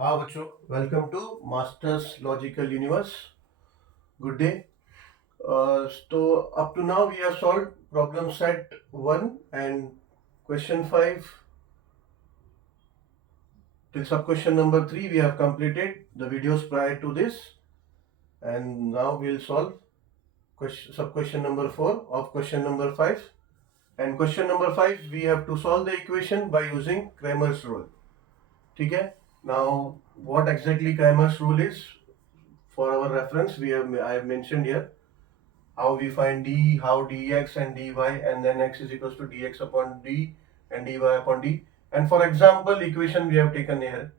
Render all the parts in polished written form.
हाँ बच्चों, welcome to masters logical universe. Good day. तो up to now we have solved problem set 1 and question 5 till sub question number 3. We have completed the videos prior to this, and now we'll solve sub question number 4 of question number 5. And question number 5 we have to solve the equation by using Cramer's rule. ठीक है. Now what exactly Cramer's rule is, for our reference I have mentioned here how we find d, how dx and dy, and then x is equals to dx upon d and dy upon d. And for example equation we have taken here,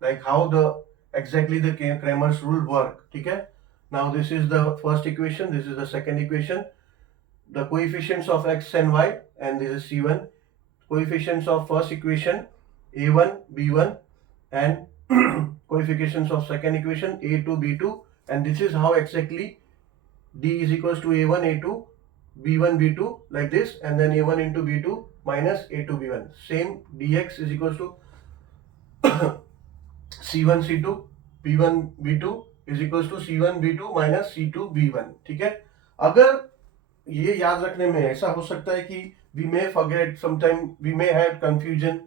like how the exactly the Cramer's rule work. ठीक है. Now this is the first equation, this is the second equation. The coefficients of x and y, and this is c1. Coefficients of first equation a1, b1, and coefficients of second equation a2, b2, and this is how exactly d is equals to a1, a2, b1, b2, like this, and then a1 into b2 minus a2, b1. Same dx is equals to c1, c2, b1, b2 is equals to c1, b2 minus c2, b1. ठीक है. अगर ये याद रखने में ऐसा हो सकता है कि we may forget, sometime we may have confusion,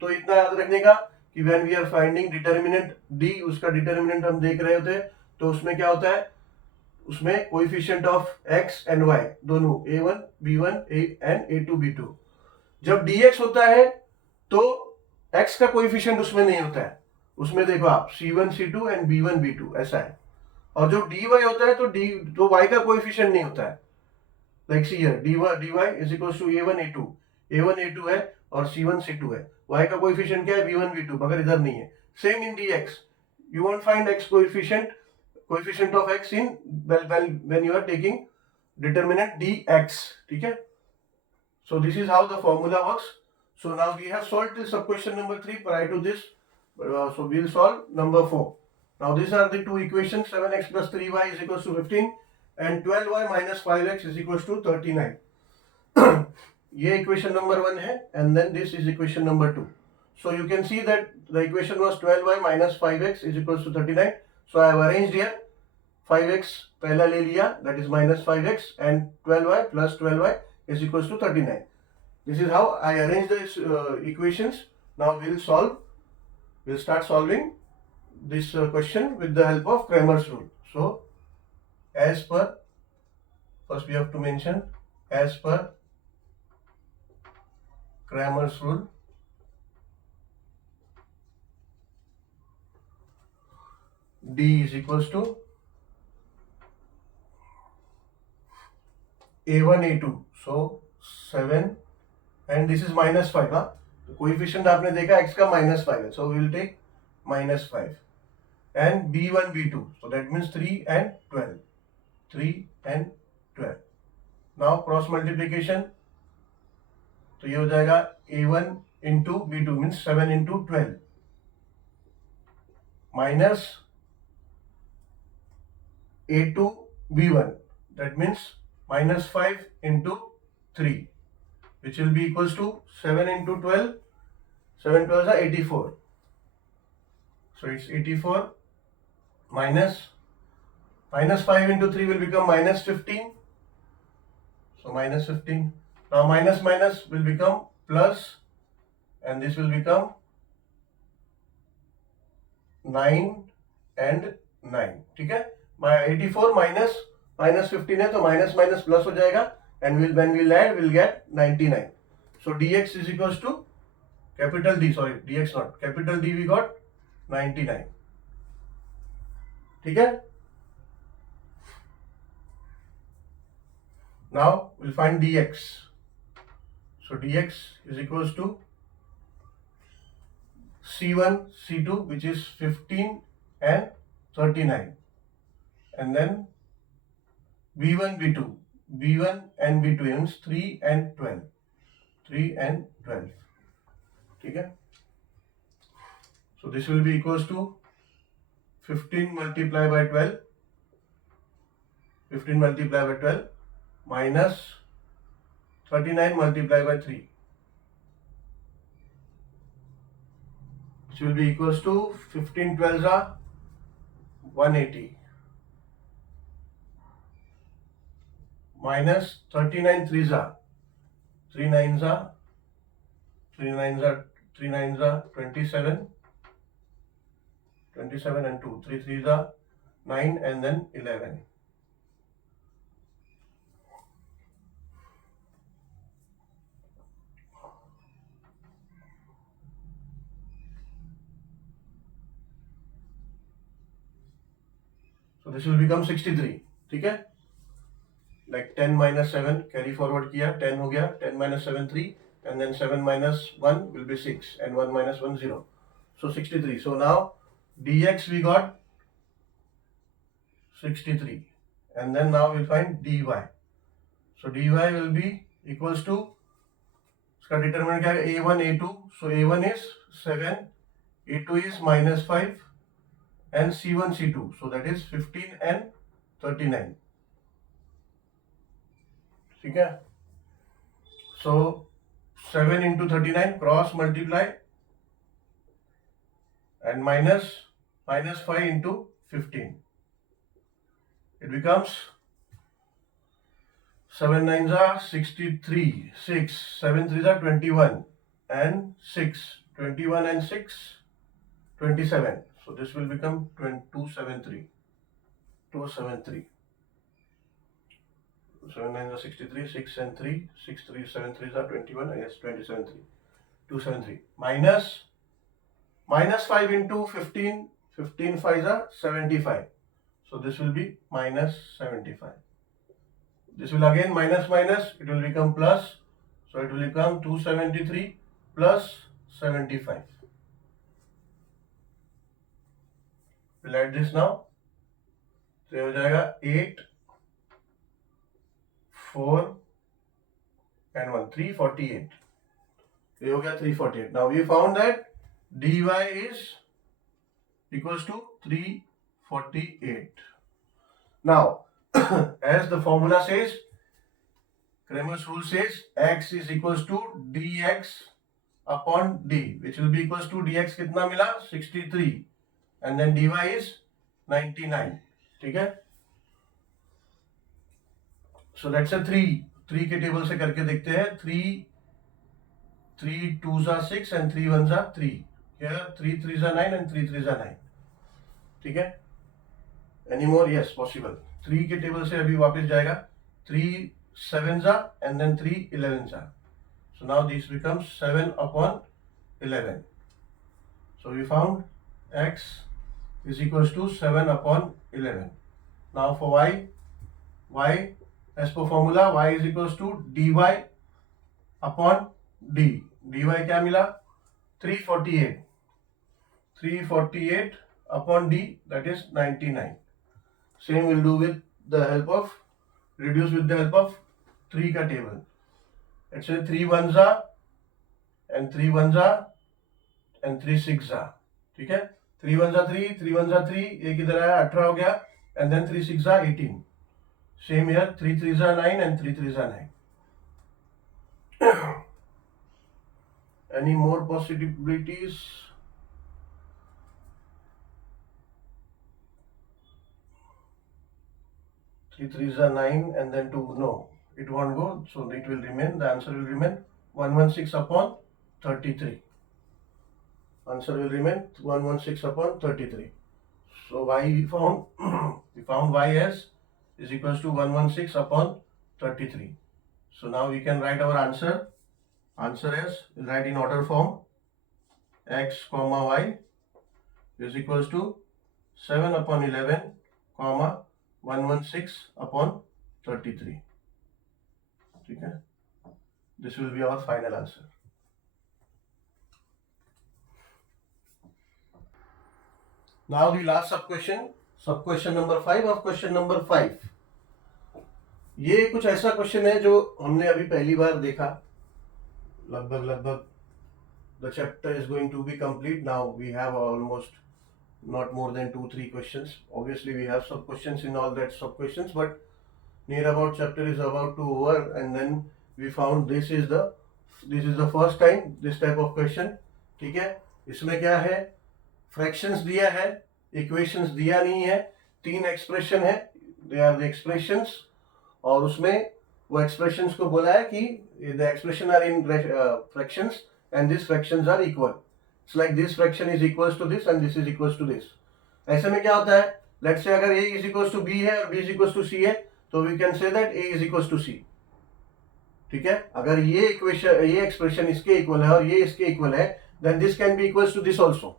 तो इतना याद रखने का कि when we are finding determinant d, उसका determinant हम देख रहे होते हैं, तो उसमें क्या होता है, उसमें coefficient of x and y दोनों a1, b1 and a2, b2. जब dx होता है तो x का कोएफिशिएंट उसमें नहीं होता है, उसमें देखो आप c1, c2 and b1, b2 ऐसा है. और जो dy होता है तो y का कोएफिशिएंट नहीं होता है. Like see here dy is equals to a1, a2 है और c1, c2 है. y का कोएफिशिएंट क्या है, b1, b2, मगर इधर नहीं है. Same in dx, you won't find x coefficient of x in when you are taking determinant dx. ठीक है. So this is how the formula works. So now we have solved till sub question number 3 prior to this. So we'll solve number 4. Now these are the two equations, 7x plus 3y is equals to 15 and 12y minus 5x is equals to 39. ये equation number 1 है, and then this is equation number 2. So you can see that the equation was 12y minus 5x is equals to 39. So I have arranged here 5x पहला ले लिया, that is minus 5x, and 12y plus 12y is equals to 39. This is how I arrange the equations. Now we'll start solving this question with the help of Cramer's rule. So as per, first we have to mention as per Cramer's rule, d is equals to a1, a2, so 7, and this is minus 5. हाँ, तो coefficient आपने देखा x का minus 5 है, so we will take minus 5, and b1, b2, so that means 3 and 12, 3 and 12. Now cross multiplication, तो ये हो जाएगा a1 into b2 means 7 into 12 minus a2 b1, that means minus 5 into 3, which will be equals to 7 into 12, 7 12 are 84, so it's 84 minus 5 into 3 will become minus 15, so minus 15. Now minus minus will become plus, and this will become 9 and 9. ठीक है. 84 minus 15 है, तो minus minus plus हो जाएगा, and when we'll add we'll get 99. So dx is equals to capital D, sorry dx not capital D, we got 99. ठीक है. Now we'll find dx. So dx is equals to c1, c2, which is 15 and 39, and then b1, b1 and b2 means 3 and 12, 3 and 12. ठीक है. So this will be equals to 15 multiplied by 12, 15 multiplied by 12 minus 39 multiplied by 3, which will be equals to 15 12s are 180 minus 39 3s are 3 9s are 3 9s are 3 9s are 27 and 2 3 3s are 9 and then 11. So this will become 63. ठीक है, like 10 minus 7 carry forward किया 10 हो गया, 10 minus 7 3 and then 7 minus 1 will be 6 and 1 minus 1 0. So 63. So now dx we got 63 and then now we'll find dy. So dy will be equals to, इसका determinant क्या है, a1 a2. So a1 is 7, a2 is minus 5 and c1 c2. So that is 15 and 39. ठीक है, so 7 into 39 cross multiply and minus 5 into 15. It becomes 7 9s are 63, 6 7 3s are 21 and 6 21 and 6 27. So this will become 273. 273. 7 9s are 63, 6 and 3, 6 3 7 3s are 21, yes 27 3. 273 minus 5 into 15, 15 5s are 75. So this will be minus 75. This will again minus, it will become plus. So it will become 273 plus 75. We'll add this now. So ये हो जाएगा 8, 4 and 1, 348. ये हो गया 348. Now we found that dy is equals to 348. Now as the formula says, Cramer's rule says x is equals to dx upon d, which will be equals to dx कितना मिला 63 and then dy is 99. ठीक है, so let's say 3 के table से करके देखते हैं. 3 2s are 6 and 3 1s are 3. Here 3 3s are 9 and 3 3s are 9. ठीक है, any more? Yes, possible. 3 के टेबल से अभी वापस जाएगा. 3 7s are and then 3 11s are. So now this becomes 7 upon 11. So we found x is equals to 7 upon 11. Now for y as per formula, y is equals to dy upon d. dy क्या मिला 348. 348 upon d, that is 99. Same will do with the help of, reduce with the help of 3 का table. Let's say 3 1s are and 3 1s are and 3 6s are. ठीक है, 3 1s are 3, 3 1s are 3, एक इधर आया 18 हो गया and then 3 6s are 18. Same here, 3 3s are 9 and 3 3s are 9. Any more possibilities? 3 3s are 9 and then 2, no, it won't go, so it will remain, the answer will remain 116 upon 33. Answer will remain 116 upon 33. So y we found y as is equals to 116 upon 33. So now we can write our answer. Answer as, we'll write in order form, x comma y is equals to 7 upon 11 comma 116 upon 33. ठीक है, this will be our final answer. Now the last sub question number 5 of question number 5. ये कुछ ऐसा question है जो हमने अभी पहली बार देखा. लगभग the chapter is going to be complete. Now we have almost not more than 2-3 questions. Obviously we have sub questions in all that sub questions, but near about chapter is about to over, and then we found this is the first time this type of question. ठीक है, इसमें क्या है, fractions दिया है, equations दिया नहीं है, 3 एक्सप्रेशन है, दे आर द एक्सप्रेशंस, और उसमें वो एक्सप्रेशंस को बोला है कि the expression are in fractions and this fractions are equal, it's like this fraction is equals to this and this is equals to this. ऐसे में क्या होता है, लेट्स से अगर a is equals to b है और b is equals to c है, तो we can say that a is equals to c। ठीक है, अगर ये इक्वेशन, ये एक्सप्रेशन इसके इक्वल है और ये इसके इक्वल है, then this can be equals to this also.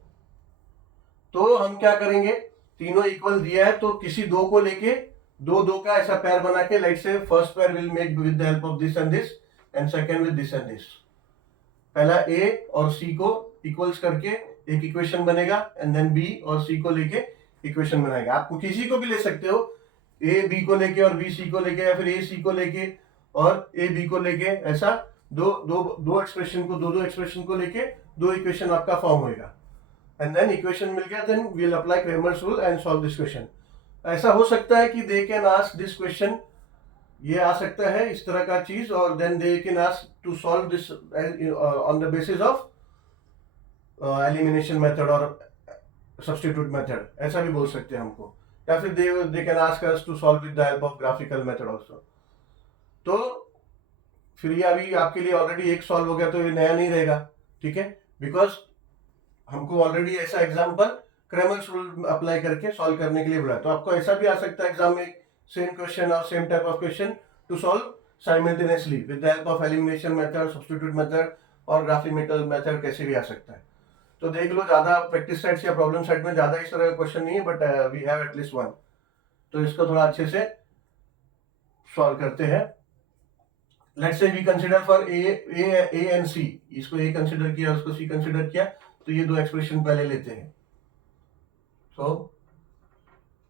तो हम क्या करेंगे, तीनों इक्वल दिया है तो किसी दो को लेके दो दो का ऐसा पैर बना के, लाइक से फर्स्ट पैर will make with the help of this and this and second with this and this. पहला a और c को इक्वल्स करके एक इक्वेशन बनेगा एंड देन b और c को लेके इक्वेशन बनाएगा। आपको किसी को भी ले सकते हो, a b को लेके और b c को लेके, या फिर a c को लेके और a b को लेके, ऐसा दो दो दो एक्सप्रेशन को, दो एक्सप्रेशन को लेके दो इक्वेशन आपका फॉर्म होएगा एंड देन इक्वेशन मिल गया, then we will apply Cramer's rule and solve this question. ऐसा हो सकता है कि they can ask this question, ये आ सकता है इस तरह का चीज, और then they can ask to solve this on the basis of elimination method और सब्स्टिट्यूट मेथड, ऐसा भी बोल सकते हैं हमको, या फिर they can ask us to solve with the help of graphical method also. तो फिर ये अभी आपके लिए ऑलरेडी एक सॉल्व हो गया तो ये नया नहीं रहेगा, ठीक है, बिकॉज हमको ऑलरेडी ऐसा एग्जाम्पल क्रेमर्स रूल अप्लाई करके सॉल्व करने के लिए बोला। तो आपको ऐसा भी आ सकता है एग्जाम में, सेम क्वेश्चन और same type of question to solve simultaneously with the help of elimination method, substitute method और ग्राफिकल मेथड, कैसे भी आ सकता है। तो देख लो, ज्यादा प्रैक्टिस सेट्स या प्रॉब्लम सेट में ज्यादा इस तरह का क्वेश्चन नहीं है, but we have at least one, तो इसको थोड़ा अच्छे से सॉल्व करते हैं। Let's say we consider for A and C, इसको ए कंसीडर किया, उसको सी कंसीडर किया, तो ये दो एक्सप्रेशन पहले लेते हैं। तो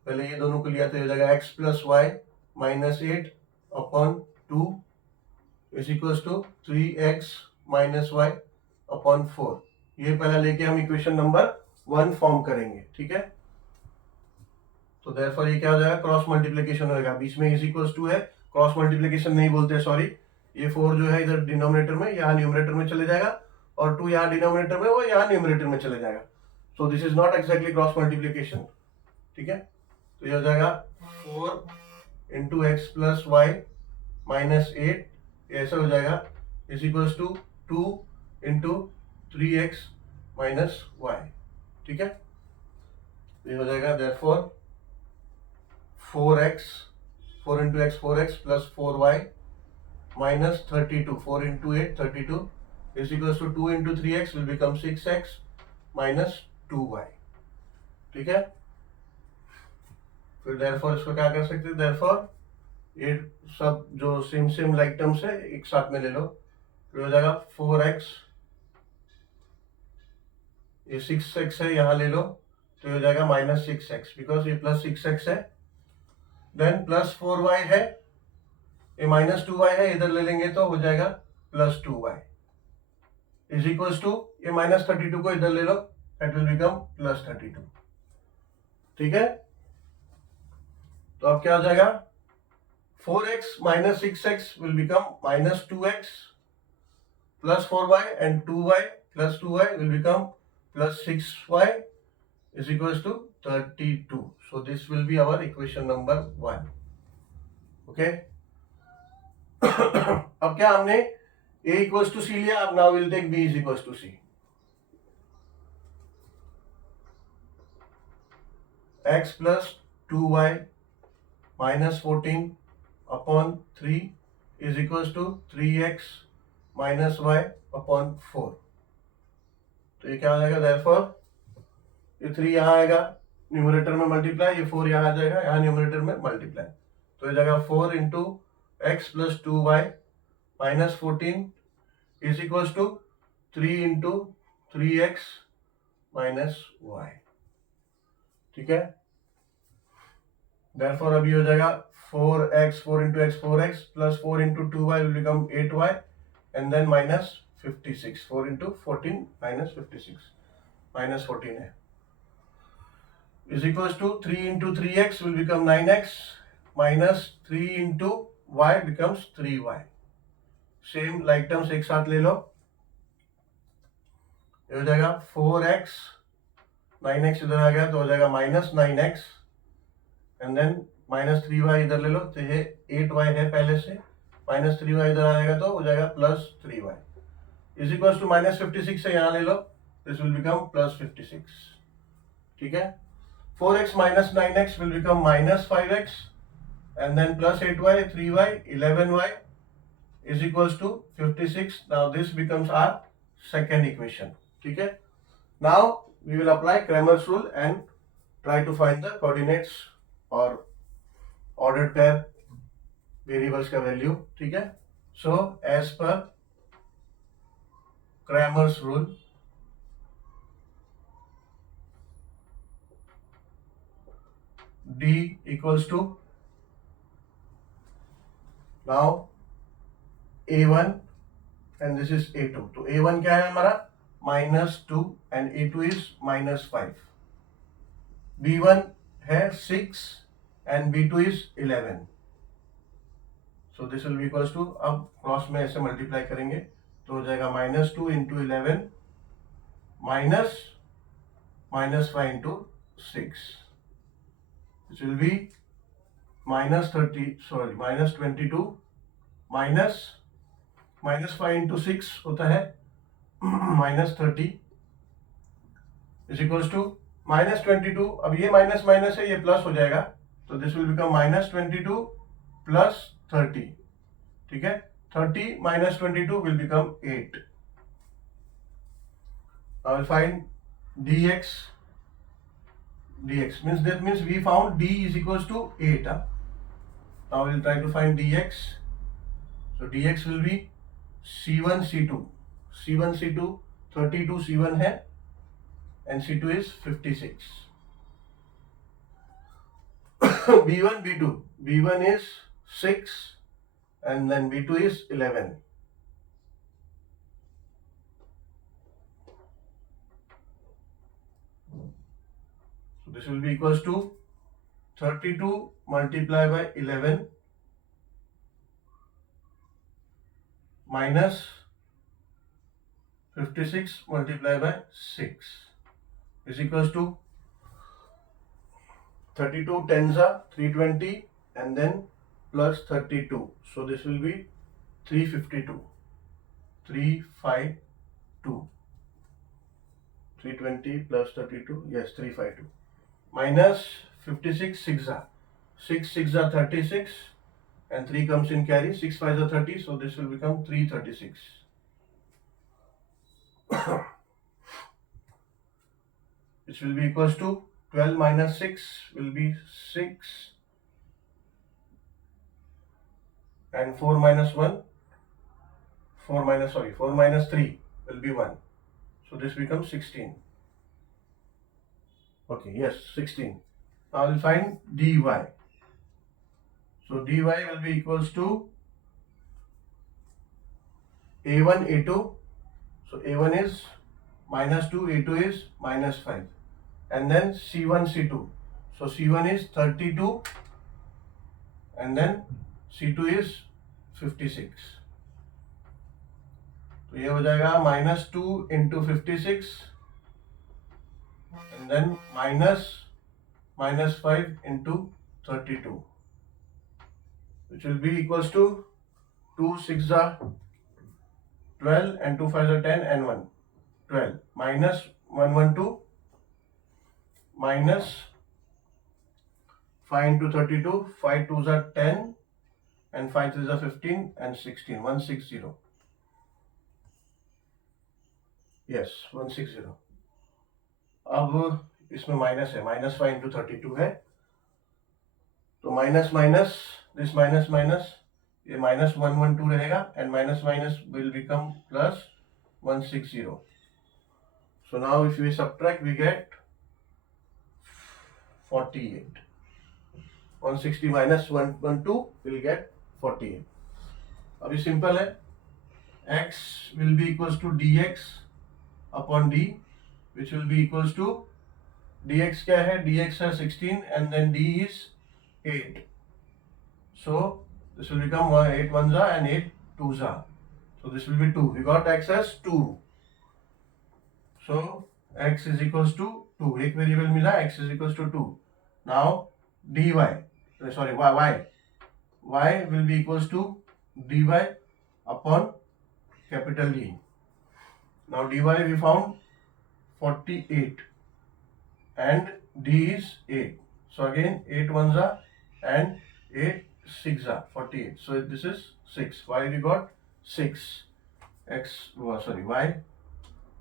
पहले ये दोनों को लिया तो हो जाएगा x plus y minus 8 upon 2 is equals to 3x minus y upon 4। ये पहला लेके हम इक्वेशन नंबर 1 फॉर्म करेंगे, ठीक है। तो देयरफॉर ये क्या हो जाएगा, क्रॉस मल्टीप्लिकेशन होगा, बीच में इज इक्वल्स टू है, क्रॉस मल्टीप्लिकेशन नहीं बोलते, सॉरी, ये 4 जो है इधर डिनोमिनेटर में, यहाँ न्यूमरेटर में चले जाएगा, और 2 यहाँ डिनोमिनेटर में, वो यहाँ न्यूमरेटर में चले जाएगा। So this is not exactly cross multiplication, ठीक है। तो ये हो जाएगा 4 into x plus y minus 8, ऐसा हो जाएगा, is equals to 2 into 3x minus y, ठीक है। ये हो जाएगा therefore 4x, 4 into x 4x plus 4y minus 32, 4 into 8 32 is equals to 2 into 3x will become 6x minus 2y, ठीक है। फिर देयरफॉर इसको क्या कर सकते हैं, देयरफॉर ये सब जो सेम लाइक टर्म्स है एक साथ में ले लो, फिर हो जाएगा 4x, ये 6x है यहाँ ले लो, तो ये हो जाएगा माइनस 6x, बिकॉज ये प्लस 6x है, देन प्लस 4y है, ये माइनस 2y है, इधर ले लेंगे तो हो जाएगा plus 2y is equals to, ये माइनस 32 को इधर ले लो, दैट विल बिकम प्लस 32, ठीक है। तो अब क्या हो जाएगा, 4x minus 6x will become minus 2x plus 4y and 2y plus 2y will become plus 6y is equals to 32. So this will be our equation number 1. Okay. अब क्या हमने a equals to c लिया, अब now we'll take b is equals to c. x plus 2y minus 14 upon 3 is equals to 3x minus y upon 4. तो ये क्या हो जाएगा, therefore ये 3 यहाँ आएगा न्यूमरेटर में मल्टीप्लाई, ये 4 यहाँ आ जाएगा यहाँ न्यूमरेटर में मल्टीप्लाई, तो ये जाएगा 4 into x plus 2y minus 14 is equals to 3 into 3x minus y, ठीक है। देयरफॉर अभी हो जाएगा 4x, 4 into x 4x plus 4 into 2y will become 8y and then minus 56, 4 into 14 minus 56 minus 14 है, is equals to 3 into 3x will become 9x minus 3 into y becomes 3y. Same like terms एक साथ ले लो, ये हो जाएगा 4x, 9x इधर आ गया तो हो जाएगा -9x, एंड देन -3y इधर ले लो तो ये 8y है पहले से, -3y इधर आएगा तो हो जाएगा +3y इज इक्वल टू -56 से यहाँ ले लो, दिस विल बिकम +56, ठीक है। 4x minus 9x will become -5x, and then +8y, 3y, 11y is equals to 56. Now this becomes our second equation, ठीक है। Now we will apply Cramer's rule and try to find the coordinates or ordered pair variables का value, ठीक है। So as per Cramer's rule, D equals to now A1 and this is A2. तो A1 क्या है हमारा -2 and A2 is -5. B1 है 6 and B2 is 11. So this will be equals to, अब cross में ऐसे मल्टीप्लाई करेंगे तो हो जाएगा -2 into 11 minus -5 into 6. This will be -22 minus -5 into 6 होता है -30 इज इक्वल्स टू -22। अब ये माइनस माइनस है, ये प्लस हो जाएगा तो दिस विल बिकम -22 प्लस 30, ठीक है। 30 minus 22 will become 8. I will find dx. Dx means, that means we found d is equals to 8. Now we will try to find dx. So dx will be c1 c2. c1 c2 32 c1 है and c2 is 56. b1 b2. b1 is 6 and then b2 is 11. So this will be equals to 32 multiplied by 11 minus 56 multiplied by 6 is equals to 32 tens are 320 and then plus 32. So this will be 352. 352. 320 plus 32, yes, 352. Minus 56 6 are. 6 6 are 36 and 3 comes in carry. 6 5 are 30, so this will become 336. Which will be equals to 12 minus 6 will be 6 and 4 minus 1, 4 minus 3 will be 1. So this becomes 16. Okay, yes, 16. Now we'll find dy. So dy will be equals to a1 a2. So a1 is -2, a2 is -5, and then c1 c2. So c1 is 32 and then c2 is 56. तो ये हो जाएगा -2 into 56 and then -5 into 32, which will be equals to 2 6 are 12 and 2 5 are 10 and 1 12 minus 112 minus 5 into 32, 5 2s are 10 and 5 3s are 15 and 16, 160. Yes, 160. अब इसमें minus है, -5 into 32 है तो minus minus this minus minus ये -112 रहेगा and minus minus will become plus 160. So now if we subtract we get 48. 160 minus 112 will get 48. अभी simple है, x will be equals to dx upon d, which will be equals to dx क्या है, dx है 16 and then d is 8. So this will become 8 ones are and 8 twos are. So this will be 2. We got x as 2. So x is equals to 2, एक variable मिला, x is equals to 2. Now dy, sorry, y will be equals to dy upon capital D. Now dy we found 48 and d is 8. So again 8 ones are and 8 6 are 48. So this is 6. Y we got 6.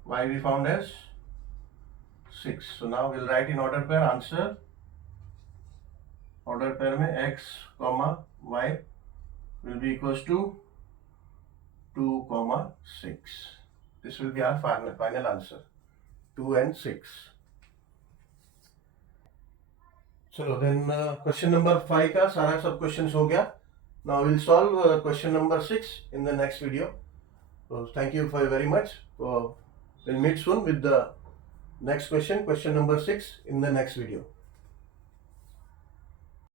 Y we found as 6. So now we'll write in order pair answer. Order pair में x comma y will be equals to 2 comma 6. This will be our final answer, 2 and 6. चलो then question number 5 का सारा सब questions हो गया. Now we'll solve question number 6 in the next video. So thank you for very much. We'll meet soon with the next question number 6 in the next video.